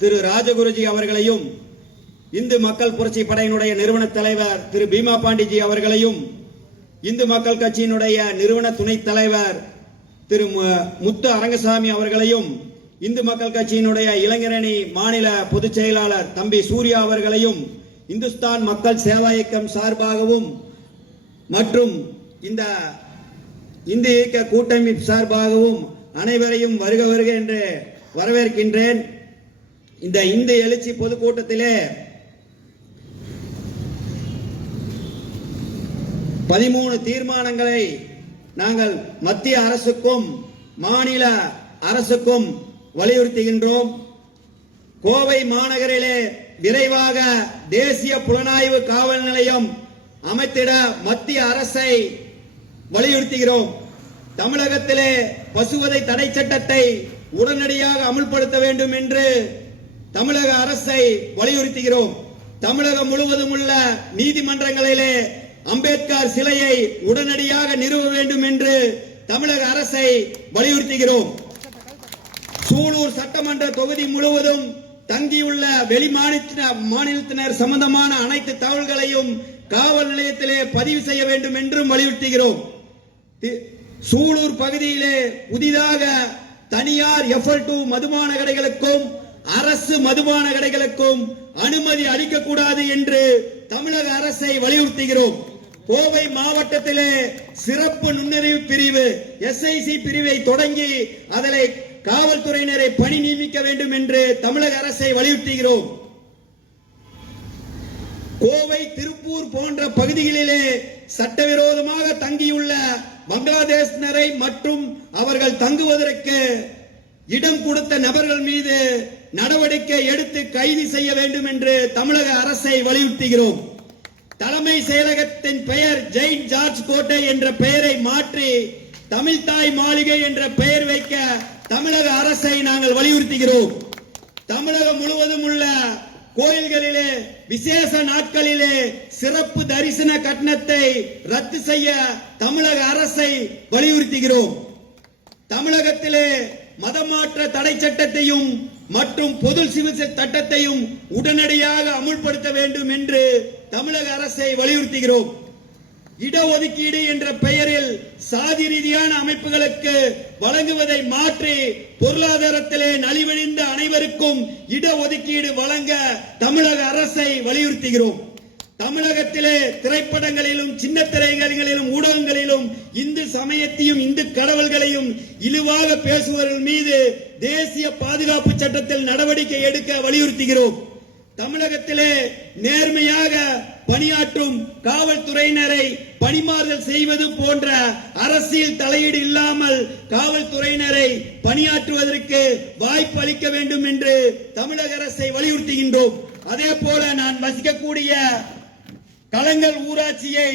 திரு ராஜகுருஜி அவர்களையும் இந்து மக்கள் புரட்சி படையினுடைய நிறுவன தலைவர் திரு பீமா பாண்டிஜி அவர்களையும் இந்து மக்கள் கட்சியினுடைய நிறுவன துணைத் தலைவர் திரு முத்து அரங்கசாமி அவர்களையும் இந்து மக்கள் கட்சியினுடைய இளைஞரணி மாநில பொதுச் செயலாளர் தம்பி சூர்யா அவர்களையும் இந்துஸ்தான் மக்கள் சேவா இயக்கம் சார்பாகவும் மற்றும் இந்த இந்து இயக்க கூட்டமைப்பு சார்பாகவும் அனைவரையும் வருக வருக என்று வரவேற்கின்றேன். இந்த இந்து எழுச்சி பொதுக்கூட்டத்திலே 13 தீர்மானங்களை நாங்கள் மத்திய அரசுக்கும் மாநில அரசுக்கும் வலியுறுத்துகின்றோம். கோவை மாநகரிலே விரைவாக தேசிய புலனாய்வு காவல் நிலையம் அமைத்திட மத்திய அரசை வலியுறுத்துகிறோம். தமிழகத்திலே பசுவதை தடை சட்டத்தை உடனடியாக அமுல்படுத்த வேண்டும் என்று தமிழக அரசை வலியுறுத்துகிறோம். தமிழகம் முழுவதும் உள்ள நீதிமன்றங்களிலே அம்பேத்கர் சிலையை உடனடியாக நிறுவ வேண்டும் என்று தமிழக அரசை வலியுறுத்துகிறோம். சூலூர் சட்டமன்ற தொகுதி முழுவதும் தங்கியுள்ள வெளி மாநிலத்தினர் சம்பந்தமான அனைத்து தகவல்களையும் காவல் நிலையத்திலே பதிவு செய்ய வேண்டும் என்றும் வலியுறுத்துகிறோம். சூலூர் பகுதியிலே புதிதாக தனியார் FL2 மதுபான கடைகளுக்கும் அரசு மதுபான கடைகளுக்கும் அனுமதி அளிக்கக்கூடாது என்று தமிழக அரசை வலியுறுத்துகிறோம். கோவை மாவட்டத்திலே சிறப்பு நுண்ணறிவு பிரிவு SIC பிரிவை தொடங்கி அதில் காவல்துறையினரை பணி நியமிக்க வேண்டும் என்று தமிழக அரசை வலியுறுத்துகிறோம். கோவை, திருப்பூர் போன்ற பகுதிகளிலே சட்டவிரோதமாக தங்கியுள்ள பங்களாதேஷினரை மற்றும் அவர்கள் தங்குவதற்கு இடம் கொடுத்த நபர்கள் மீது நடவடிக்கை எடுத்து கைது செய்ய வேண்டும் என்று தமிழக அரசை வலியுறுத்துகிறோம். தலைமை செயலகத்தின் பெயர் ஜெயின்ட் ஜார்ஜ் கோட்டை என்ற பெயரை மாற்றி தமிழ்தாய் மாளிகை என்ற பெயர் வைக்க தமிழக அரசை நாங்கள் வலியுறுத்துகிறோம். தமிழகம் முழுவதும் உள்ள கோயில்களிலே விசேஷ நாட்களிலே சிறப்பு தரிசன கட்டணத்தை ரத்து செய்ய தமிழக அரசை வலியுறுத்துகிறோம். தமிழகத்திலே மதமாற்ற தடை சட்டத்தையும் மற்றும் பொது சிவில் சட்டத்தையும் உடனடியாக அமுல்படுத்த வேண்டும் என்று தமிழக அரசை வலியுறுத்துகிறோம். இடஒதுக்கீடு என்ற பெயரில் சாதி ரீதியான அமைப்புகளுக்கு வழங்குவதை மாற்றி பொருளாதாரத்திலே நலிவடைந்த அனைவருக்கும் இடஒதுக்கீடு வழங்க தமிழக அரசை வலியுறுத்துகிறோம். தமிழகத்திலே திரைப்படங்களிலும் சின்ன திரைகளிலும் ஊடகங்களிலும் இந்து சமயத்தையும் இந்து கடவுள்களையும் இழிவாக பேசுபவர்கள் மீது தேசிய பாதுகாப்பு சட்டத்தில் நடவடிக்கை எடுக்க வலியுறுத்துகிறோம். தமிழகத்திலே நேர்மையாக பணியாற்றும் காவல்துறையினரை பணிமாறுதல் செய்வது போன்ற அரசியல் தலையீடு இல்லாமல் காவல்துறையினரை பணியாற்றுவதற்கு வாய்ப்பு அளிக்க வேண்டும் என்று தமிழக அரசை வலியுறுத்துகின்றோம். அதே போல நான் வசிக்கக்கூடிய கலங்கல் ஊராட்சியை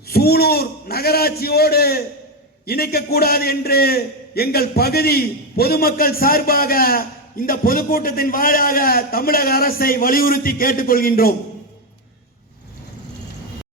சூலூர் நகராட்சியோடு இணைக்கக்கூடாது என்று எங்கள் பகுதி பொதுமக்கள் சார்பாக இந்த பொதுக்கூட்டத்தின் வாயிலாக தமிழக அரசை வலியுறுத்தி கேட்டுக்கொள்கின்றோம்.